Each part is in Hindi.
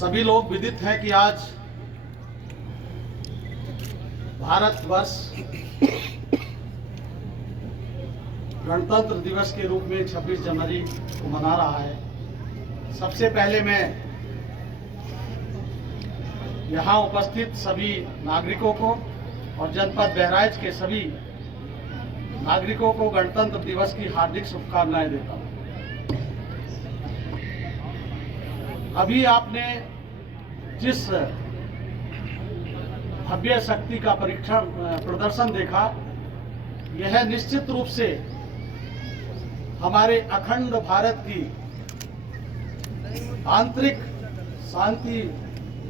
सभी लोग विदित हैं कि आज भारतवर्ष गणतंत्र दिवस के रूप में 26 जनवरी को मना रहा है। सबसे पहले मैं यहाँ उपस्थित सभी नागरिकों को और जनपद बहराइच के सभी नागरिकों को गणतंत्र दिवस की हार्दिक शुभकामनाएं देता हूँ। अभी आपने जिस भव्य शक्ति का प्रदर्शन देखा, यह निश्चित रूप से हमारे अखंड भारत की आंतरिक शांति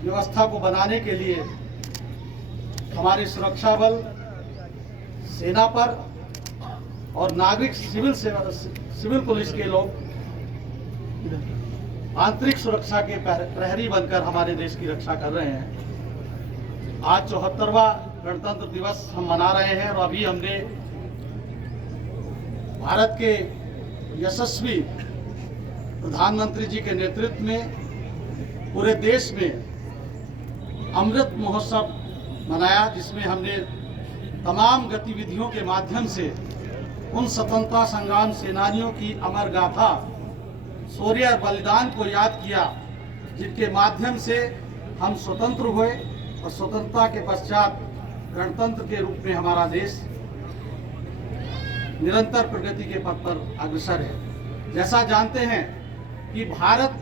व्यवस्था को बनाने के लिए हमारे सुरक्षा बल, सेना पर और नागरिक सिविल पुलिस के लोग आंतरिक सुरक्षा के प्रहरी बनकर हमारे देश की रक्षा कर रहे हैं। आज 74वां गणतंत्र दिवस हम मना रहे हैं और अभी हमने भारत के यशस्वी प्रधानमंत्री जी के नेतृत्व में पूरे देश में अमृत महोत्सव मनाया, जिसमें हमने तमाम गतिविधियों के माध्यम से उन स्वतंत्रता संग्राम सेनानियों की अमर गाथा, शौर्य और बलिदान को याद किया, जिनके माध्यम से हम स्वतंत्र हुए और स्वतंत्रता के पश्चात गणतंत्र के रूप में हमारा देश निरंतर प्रगति के पथ पर अग्रसर है। जैसा जानते हैं कि भारत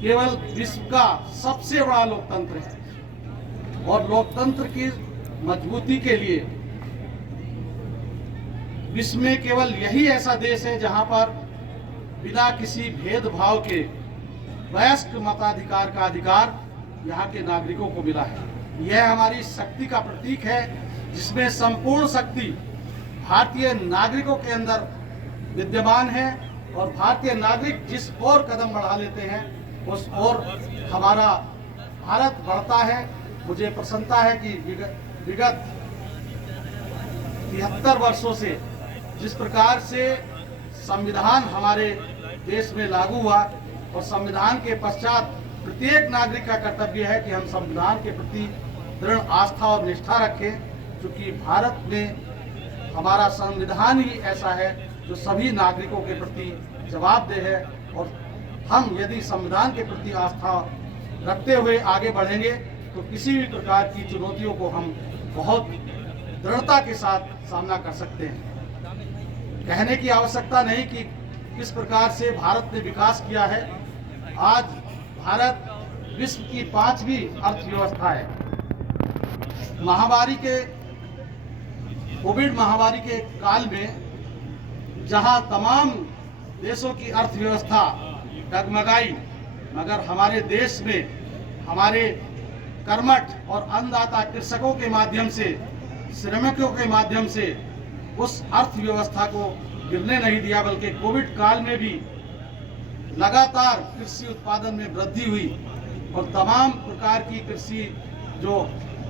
केवल विश्व का सबसे बड़ा लोकतंत्र है और लोकतंत्र की मजबूती के लिए विश्व में केवल यही ऐसा देश है जहां पर बिना किसी भेदभाव के वयस्क मताधिकार का अधिकार यहाँ के नागरिकों को मिला है। यह हमारी शक्ति का प्रतीक है, जिसमें संपूर्ण शक्ति भारतीय नागरिकों के अंदर विद्यमान है और भारतीय नागरिक जिस ओर कदम बढ़ा लेते हैं उस ओर हमारा भारत बढ़ता है। मुझे प्रसन्नता है कि विगत 73 वर्षों से जिस प्रकार से संविधान हमारे देश में लागू हुआ और संविधान के पश्चात प्रत्येक नागरिक का कर्तव्य है कि हम संविधान के प्रति दृढ़ आस्था और निष्ठा रखें, क्योंकि भारत में हमारा संविधान ही ऐसा है जो सभी नागरिकों के प्रति जवाबदेह है। और हम यदि संविधान के प्रति आस्था रखते हुए आगे बढ़ेंगे तो किसी भी प्रकार की चुनौतियों को हम बहुत दृढ़ता के साथ सामना कर सकते हैं। कहने की आवश्यकता नहीं कि किस प्रकार से भारत ने विकास किया है। आज भारत विश्व की 5वीं अर्थव्यवस्था है। महामारी के कोविड महामारी के काल में जहां तमाम देशों की अर्थव्यवस्था डगमगाई, मगर हमारे देश में हमारे कर्मठ और अन्नदाता कृषकों के माध्यम से, श्रमिकों के माध्यम से उस अर्थव्यवस्था को गिरने नहीं दिया, बल्कि कोविड काल में भी लगातार कृषि उत्पादन में वृद्धि हुई और तमाम प्रकार की कृषि जो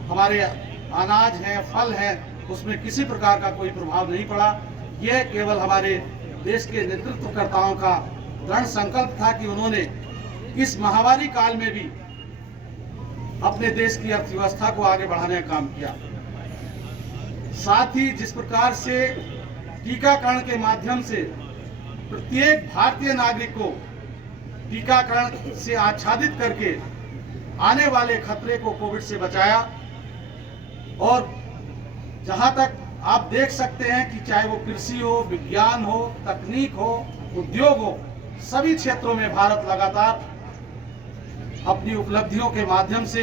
हमारे अनाज हैं, फल हैं, उसमें किसी प्रकार का कोई प्रभाव नहीं पड़ा। यह केवल हमारे देश के नेतृत्वकर्ताओं का दृढ़ संकल्प था कि उन्होंने इस महामारी काल में भी अपने देश की अर्थव्यवस्था को आगे बढ़ाने का काम किया। साथ ही जिस प्रकार से टीकाकरण के माध्यम से प्रत्येक भारतीय नागरिक को टीकाकरण से आच्छादित करके आने वाले खतरे को कोविड से बचाया, और जहां तक आप देख सकते हैं कि चाहे वो कृषि हो, विज्ञान हो, तकनीक हो, उद्योग हो, सभी क्षेत्रों में भारत लगातार अपनी उपलब्धियों के माध्यम से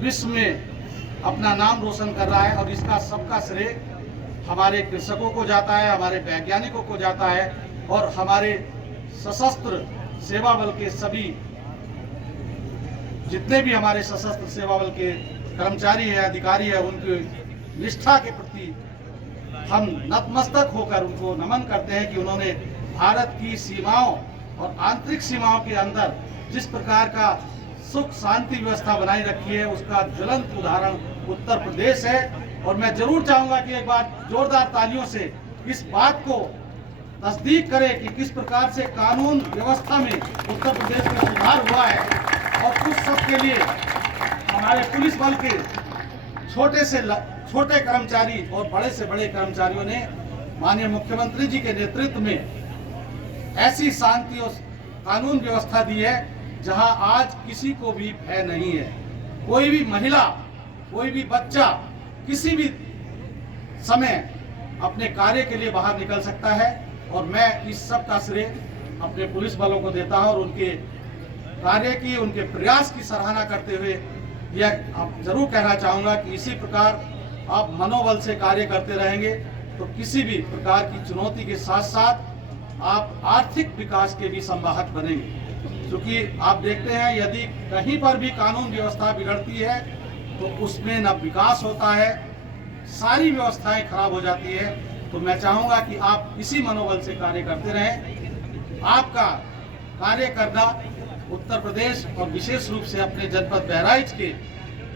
विश्व में अपना नाम रोशन कर रहा है। और इसका सबका श्रेय हमारे कृषकों को जाता है, हमारे वैज्ञानिकों को जाता है और हमारे सशस्त्र सेवा बल के सभी जितने भी हमारे सशस्त्र सेवा बल के कर्मचारी हैं, अधिकारी हैं, उनकी निष्ठा के प्रति हम नतमस्तक होकर उनको नमन करते हैं कि उन्होंने भारत की सीमाओं और आंतरिक सीमाओं के अंदर जिस प्रकार का सुख शांति व्यवस्था बनाई रखी है, उसका ज्वलंत उदाहरण उत्तर प्रदेश है। और मैं जरूर चाहूंगा कि एक बार जोरदार तालियों से इस बात को तस्दीक करें कि किस प्रकार से कानून व्यवस्था में उत्तर प्रदेश में सुधार हुआ है। के लिए हमारे पुलिस बल के छोटे से छोटे कर्मचारी और बड़े से बड़े कर्मचारियों ने माननीय मुख्यमंत्री जी के नेतृत्व में ऐसी शांति और कानून व्यवस्था दी है जहां आज किसी को भी भय नहीं है। कोई भी महिला, कोई भी बच्चा किसी भी समय अपने कार्य के लिए बाहर निकल सकता है और मैं इस सब का श्रेय अपने पुलिस बलों को देता हूं और उनके कार्य की, उनके प्रयास की सराहना करते हुए यह जरूर कहना चाहूँगा कि इसी प्रकार आप मनोबल से कार्य करते रहेंगे तो किसी भी प्रकार की चुनौती के साथ साथ आप आर्थिक विकास के भी संवाहक बनेंगे। क्योंकि आप देखते हैं यदि कहीं पर भी कानून व्यवस्था बिगड़ती है तो उसमें न विकास होता है, सारी व्यवस्थाएं खराब हो जाती है। तो मैं चाहूँगा कि आप इसी मनोबल से कार्य करते रहें। आपका कार्य करना उत्तर प्रदेश और विशेष रूप से अपने जनपद बहराइच के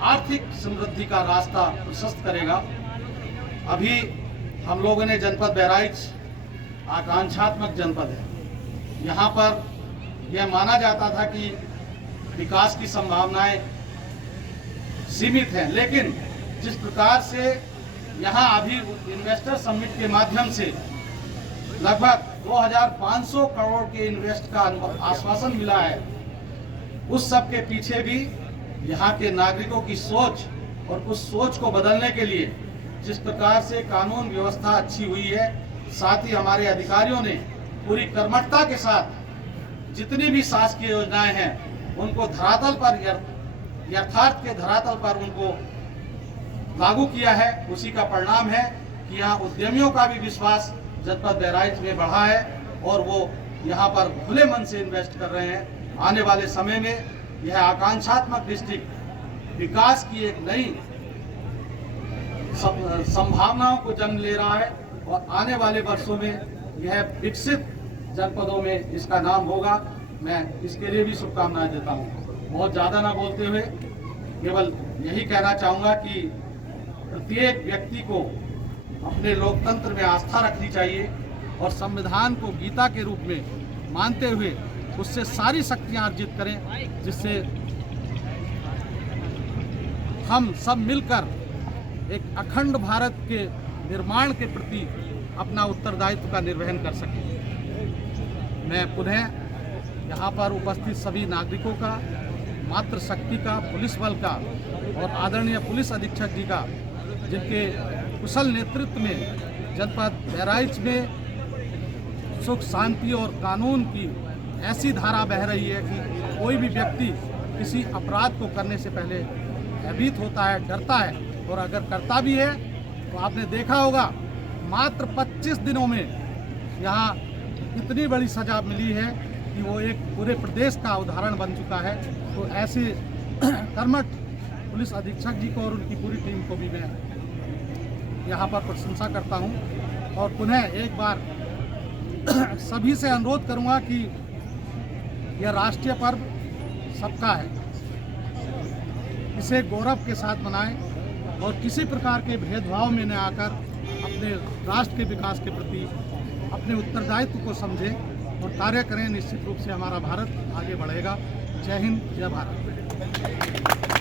आर्थिक समृद्धि का रास्ता प्रशस्त करेगा। अभी हम लोगों ने जनपद बहराइच आकांक्षात्मक जनपद है। यहाँ पर यह माना जाता था कि विकास की संभावनाएं सीमित हैं, लेकिन जिस प्रकार से यहाँ अभी इन्वेस्टर समिट के माध्यम से लगभग 2500 करोड़ के इन्वेस्ट का आश्वासन मिला है, उस सब के पीछे भी यहाँ के नागरिकों की सोच और उस सोच को बदलने के लिए जिस प्रकार से कानून व्यवस्था अच्छी हुई है, साथ ही हमारे अधिकारियों ने पूरी कर्मठता के साथ जितनी भी शासकीय योजनाएं हैं उनको धरातल पर, यथार्थ के धरातल पर उनको लागू किया है। उसी का परिणाम है कि यहाँ उद्यमियों का भी विश्वास जनपद बहराइच में बढ़ा है और वो यहाँ पर खुले मन से इन्वेस्ट कर रहे हैं। आने वाले समय में यह आकांक्षात्मक डिस्ट्रिक्ट विकास की एक नई संभावनाओं को जन्म ले रहा है और आने वाले वर्षों में यह विकसित जनपदों में इसका नाम होगा। मैं इसके लिए भी शुभकामनाएं देता हूँ। बहुत ज़्यादा ना बोलते हुए केवल यही कहना चाहूँगा कि प्रत्येक व्यक्ति को अपने लोकतंत्र में आस्था रखनी चाहिए और संविधान को गीता के रूप में मानते हुए उससे सारी शक्तियां अर्जित करें, जिससे हम सब मिलकर एक अखंड भारत के निर्माण के प्रति अपना उत्तरदायित्व का निर्वहन कर सकें। मैं पुनः यहाँ पर उपस्थित सभी नागरिकों का, मातृशक्ति का, पुलिस बल का और आदरणीय पुलिस अधीक्षक जी का, जिनके कुशल नेतृत्व में जनपद बहराइच में सुख, शांति और कानून की ऐसी धारा बह रही है कि कोई भी व्यक्ति किसी अपराध को करने से पहले भयभीत होता है, डरता है, और अगर करता भी है तो आपने देखा होगा मात्र 25 दिनों में यहाँ इतनी बड़ी सजा मिली है कि वो एक पूरे प्रदेश का उदाहरण बन चुका है। तो ऐसे कर्मठ पुलिस अधीक्षक जी को और उनकी पूरी टीम को भी मैं यहाँ पर प्रशंसा करता हूँ और पुनः एक बार सभी से अनुरोध करूँगा कि यह राष्ट्रीय पर्व सबका है, इसे गौरव के साथ मनाएं और किसी प्रकार के भेदभाव में न आकर अपने राष्ट्र के विकास के प्रति अपने उत्तरदायित्व को समझें और कार्य करें। निश्चित रूप से हमारा भारत आगे बढ़ेगा। जय हिंद, जय भारत।